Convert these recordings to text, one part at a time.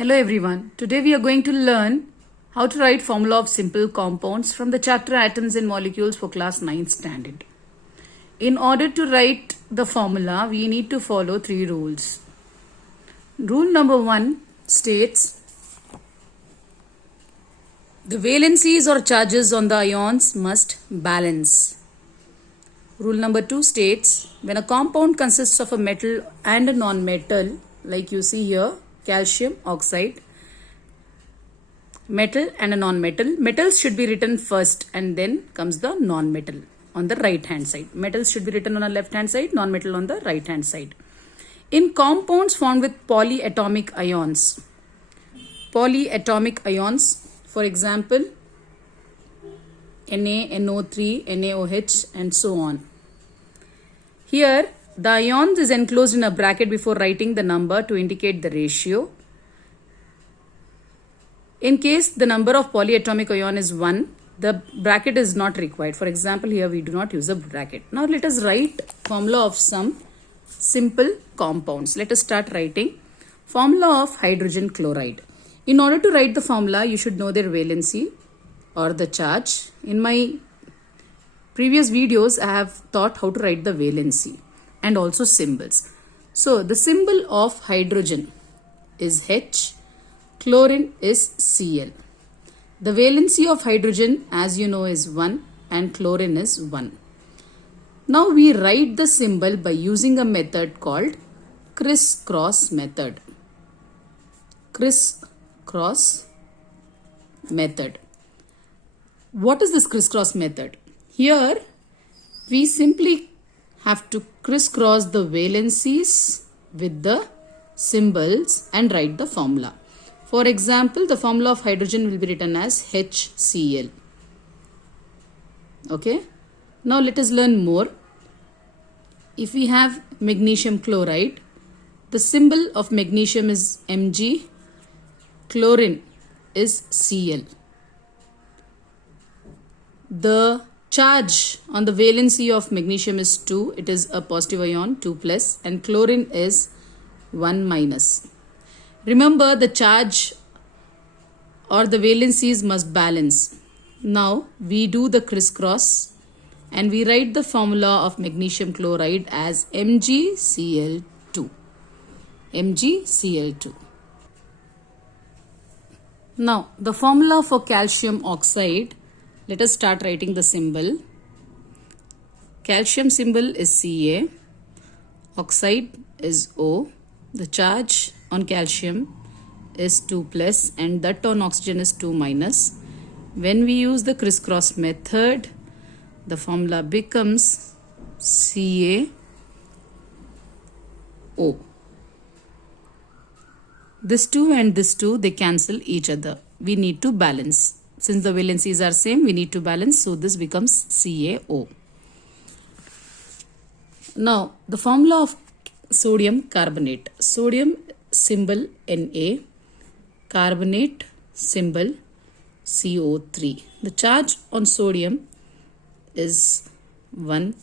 Hello everyone. Today we are going to learn how to write formula of simple compounds from the chapter Atoms and Molecules for class 9th standard. In order to write the formula, we need to follow 3 rules. Rule number 1 states the valencies or charges on the ions must balance. Rule number 2 states when a compound consists of a metal and a non-metal, like you see here, calcium oxide, metal and a non-metal. Metals should be written first and then comes the non-metal on the right hand side. Metals should be written on the left hand side, non-metal on the right hand side. In compounds formed with polyatomic ions, for example, Na, NO3, NaOH and so on. Here the ions is enclosed in a bracket before writing the number to indicate the ratio. In case the number of polyatomic ion is 1, the bracket is not required. For example, here we do not use a bracket. Now let us write formula of some simple compounds. Let us start writing formula of hydrogen chloride. In order to write the formula, you should know their valency or the charge. In my previous videos, I have taught how to write the valency and also symbols. So the symbol of hydrogen is H, chlorine is Cl. The valency of hydrogen, as you know, is 1 and chlorine is 1. Now we write the symbol by using a method called crisscross method. Crisscross method. What is this crisscross method? Here we simply have to crisscross the valencies with the symbols and write the formula. For example, the formula of hydrogen will be written as HCl. Okay. Now let us learn more. If we have magnesium chloride, the symbol of magnesium is Mg, chlorine is Cl. The charge on the valency of magnesium is 2. It is a positive ion, 2 plus, and chlorine is 1 minus. Remember, the charge or the valencies must balance. Now we do the crisscross and we write the formula of magnesium chloride as MgCl2. MgCl2. Now the formula for calcium oxide, let us start writing the symbol. Calcium symbol is Ca, oxide is O. The charge on calcium is 2 plus and that on oxygen is 2 minus. When we use the crisscross method, the formula becomes CaO. This 2 and this 2, they cancel each other. We need to balance. Since the valencies are same, we need to balance. So this becomes CaO. Now the formula of sodium carbonate. Sodium symbol Na, carbonate symbol CO3. The charge on sodium is 1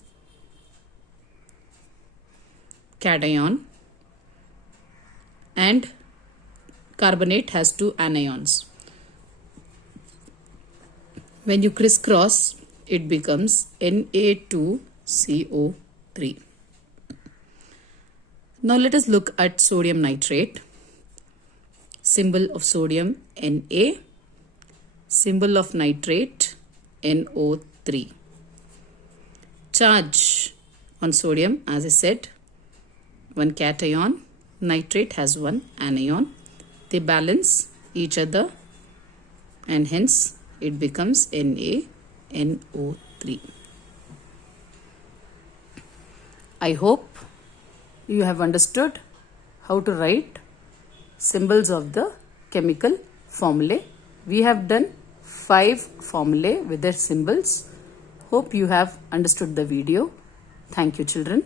cation and carbonate has 2 anions. When you crisscross, it becomes Na2CO3. Now let us look at sodium nitrate. Symbol of sodium Na, symbol of nitrate NO3. Charge on sodium, as I said, 1 cation, nitrate has 1 anion. They balance each other and hence it becomes NaNO3. I hope you have understood how to write symbols of the chemical formulae. We have done 5 formulae with their symbols. Hope you have understood the video. Thank you, children.